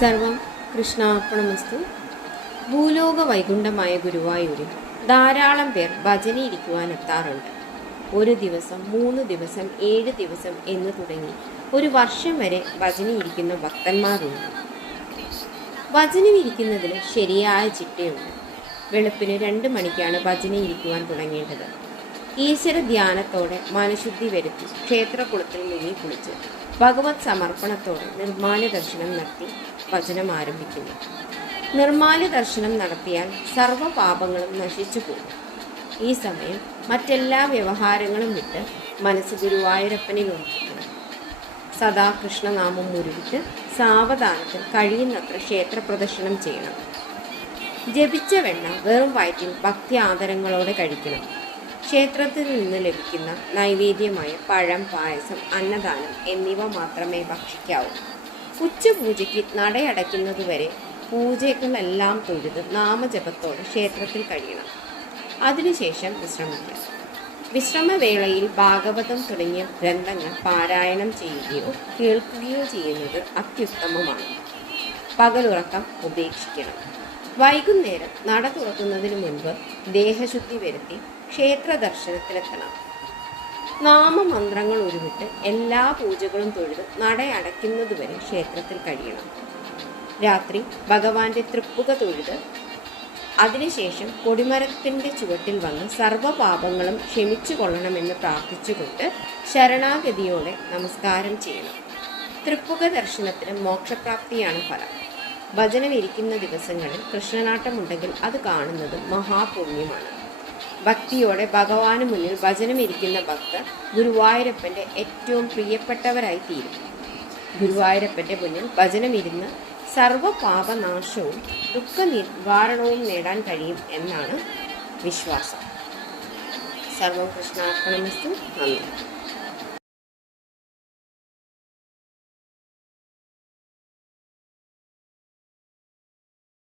സർവം കൃഷ്ണാർപ്പണമസ്തു. ഭൂലോക വൈകുണ്ഠമായ ഗുരുവായൂരിൽ ധാരാളം പേർ ഭജനയിരിക്കുവാൻ എത്താറുണ്ട്. ഒരു ദിവസം, 3 ദിവസം, 7 ദിവസം എന്ന് തുടങ്ങി ഒരു വർഷം വരെ ഭജനയിരിക്കുന്ന ഭക്തന്മാരുണ്ട്. ഭജനയിരിക്കുന്നതിന് ശരിയായ ചിട്ടയുണ്ട്. വെളുപ്പിന് 2 മണിക്കാണ് ഭജനയിരിക്കുവാൻ തുടങ്ങേണ്ടത്. ഈശ്വര ധ്യാനത്തോടെ മനഃശുദ്ധി വരുത്തി ക്ഷേത്രകുളത്തിൽ മുങ്ങി കുളിച്ച് ഭഗവത് സമർപ്പണത്തോടെ നിർമ്മാല്യ ദർശനം നടത്തി ഭജനം ആരംഭിക്കുന്നു. നിർമ്മാല്യ ദർശനം നടത്തിയാൽ സർവ്വ പാപങ്ങളും നശിച്ചു പോകും. ഈ സമയം മറ്റെല്ലാ വ്യവഹാരങ്ങളും വിട്ട് മനസ്സ് ഗുരുവായൂരപ്പനിൽ ഉറപ്പിക്കണം. സദാ കൃഷ്ണനാമം മുരുവിട്ട് സാവധാനത്തിൽ കഴിയുന്നത്ര ക്ഷേത്ര പ്രദക്ഷിണം ചെയ്യണം. ജപിച്ച വെണ്ണ വെറും വയറ്റിൽ ഭക്തി ആദരങ്ങളോടെ കഴിക്കണം. ക്ഷേത്രത്തിൽ നിന്ന് ലഭിക്കുന്ന നൈവേദ്യമായ പഴം, പായസം, അന്നദാനം എന്നിവ മാത്രമേ ഭക്ഷിക്കാവൂ. ഉച്ചപൂജയ്ക്ക് നടയടയ്ക്കുന്നതുവരെ പൂജകളെല്ലാം തൊഴുത് നാമജപത്തോടെ ക്ഷേത്രത്തിൽ കഴിയണം. അതിനുശേഷം വിശ്രമിക്കാം. വിശ്രമവേളയിൽ ഭാഗവതം തുടങ്ങിയ ഗ്രന്ഥങ്ങൾ പാരായണം ചെയ്യുകയോ കേൾക്കുകയോ ചെയ്യുന്നത് അത്യുത്തമമാണ്. പകലുറക്കം ഉപേക്ഷിക്കണം. വൈകുന്നേരം നട തുറക്കുന്നതിന് മുൻപ് ദേഹശുദ്ധി വരുത്തി ക്ഷേത്ര ദർശനത്തിലെത്തണം. നാമമന്ത്രങ്ങൾ ഉരുവിട്ട് എല്ലാ പൂജകളും തൊഴുത് നട അടയ്ക്കുന്നതുവരെ ക്ഷേത്രത്തിൽ കഴിയണം. രാത്രി ഭഗവാന്റെ തൃപ്പുക തൊഴുത് അതിനുശേഷം കൊടിമരത്തിൻ്റെ ചുവട്ടിൽ വന്ന് സർവ്വപാപങ്ങളും ക്ഷമിച്ചു കൊള്ളണമെന്ന് പ്രാർത്ഥിച്ചുകൊണ്ട് ശരണാഗതിയോടെ നമസ്കാരം ചെയ്യണം. തൃപ്പുക ദർശനത്തിന് മോക്ഷപ്രാപ്തിയാണ് ഫലം. ഭജനമിരിക്കുന്ന ദിവസങ്ങളിൽ കൃഷ്ണനാട്ടമുണ്ടെങ്കിൽ അത് കാണുന്നത് മഹാപുണ്യമാണ്. ഭക്തിയോടെ ഭഗവാന് മുന്നിൽ ഭജനമിരിക്കുന്ന ഭക്തർ ഗുരുവായൂരപ്പൻ്റെ ഏറ്റവും പ്രിയപ്പെട്ടവരായി തീരും. ഗുരുവായൂരപ്പൻ്റെ മുന്നിൽ ഭജനമിരുന്ന് സർവ്വപാപനാശവും ദുഃഖ നിവാരണവും നേടാൻ കഴിയും എന്നാണ് വിശ്വാസം. സർവം കൃഷ്ണാർപ്പണമസ്തു. നന്ദി.